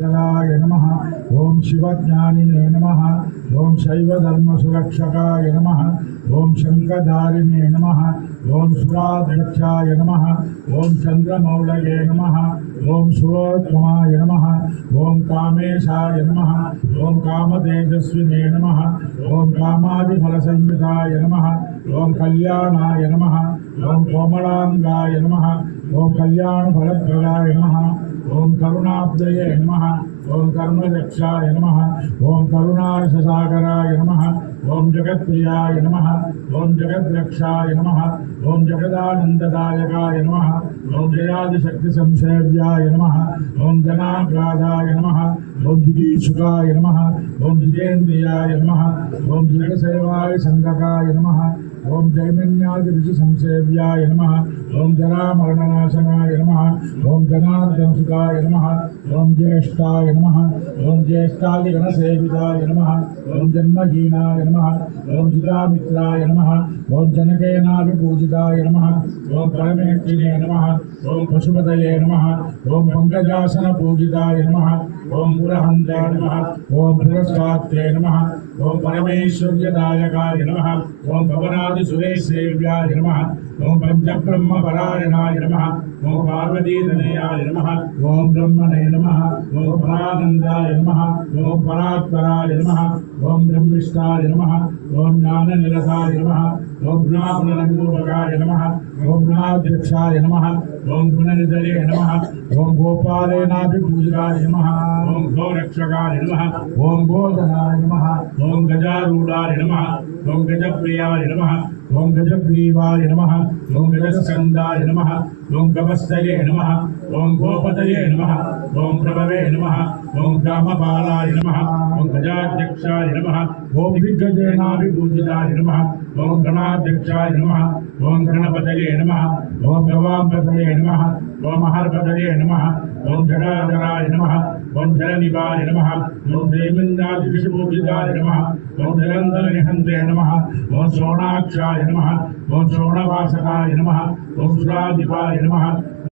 जलाय नमः। ओम शिवज्ञानिने नमः। ओम शैवधर्मसुरक्षकाय नमः। ओम शंखधारिणे नमः। ओम सुराध्यक्षाय नमः। ओम चंद्रमौलये नमः। ओम सुरोत्तमाय नमः। ओम कामेशाय नमः। ओम कामतेजस्विने नमः। ओम कामादिफलसंयुताय नमः। ओम कल्याणाय नमः। ओम कोमलांगाय नमः। ओम कल्याणफलप्रदाय नमः। ओम करुणाब्दये नमः। ओम कर्मदक्षाय नमः। ओम करुणारससागराय नमः। ओम जगत्प्रियाय नमः। ओम जगद्रक्षाय नमः। ओम जगदानंददायकाय नमः। ओम जयादिशक्तिसंसेव्याय नमः। ओम जनाग्राधाय नमः। ओम जिगीषुकाय नमः। ओम जितेन्द्रियाय नमः। ओम जगसेवाय संगकाय नमः। ओम जैमिन्यादि ऋषि संसेव्याय नमः। ओम जरामरणनाशनाय नमः। ओम जनार्दनसुताय नमः। ओम ज्येष्ठाय नमः। ओम ज्येष्ठादिगणसेविताय नमः। ओम जन्महीनाय नमः। ओम जितामित्राय नमः। ओम जनकेनाभिपूजिताय नमः। ओम परमेष्ठिने नमः। ओम पशुपतये नमः। ओम पंकजासनपूजिताय नमः। ओम पुरहन्ताय नमः। ओम पुरस्तात्रे नमः। ओम परमेश्वर्यदायकाय नमः। ओम भवनादिसुरेसेव्याय नमः। ओम पंचब्रह्मपरायणाय नमः। ओम पार्वतीतनयाय नमः। ओम ब्रह्मणे नमः। ओम परानन्दाय नमः। ओम परात्पराय नमः। ओम ब्रह्मिष्ठाय नमः। ओम ज्ञाननिरताय नमः। ओम गुणागुणरङ्गोपकाय नमः। ओम गुणाध्यक्षाय नमः। ओम गुणनिधये नमः। ओम गोपालेनाभिपूजिताय नमः। ओम गोरक्षकाय नमः। ओम गोधनाय नमः। ओम गजारूढाय नमः। ओम गजप्रियाय नमः। ओम गजग्रीवाय नमः। ओम गजस्कन्दाय नमः। ओम गवस्तये नमः। ओम गोपतये नमः। ओम प्रभवे नमः। ओम कामपालाय नमः। ओम गजाध्यक्षाय नमः। ओम दिग्गजेनाभिपूजिताय नमः। ओम गणाध्यक्षाय नमः। ओम गणपतये नमः। ओम गवाम्पतये नमः। ओम हर्पतये नमः। ओम जडाधराय नमः। ओम जलनिवाय नमः। ओम देवेन्द्रादिविषपूजिताय नमः। ओम जलन्धरनिहन्ते नमः। ओम शोणाक्षाय नमः। ओम शोणवासकाय नमः। ओम सुराधिपाय नमः।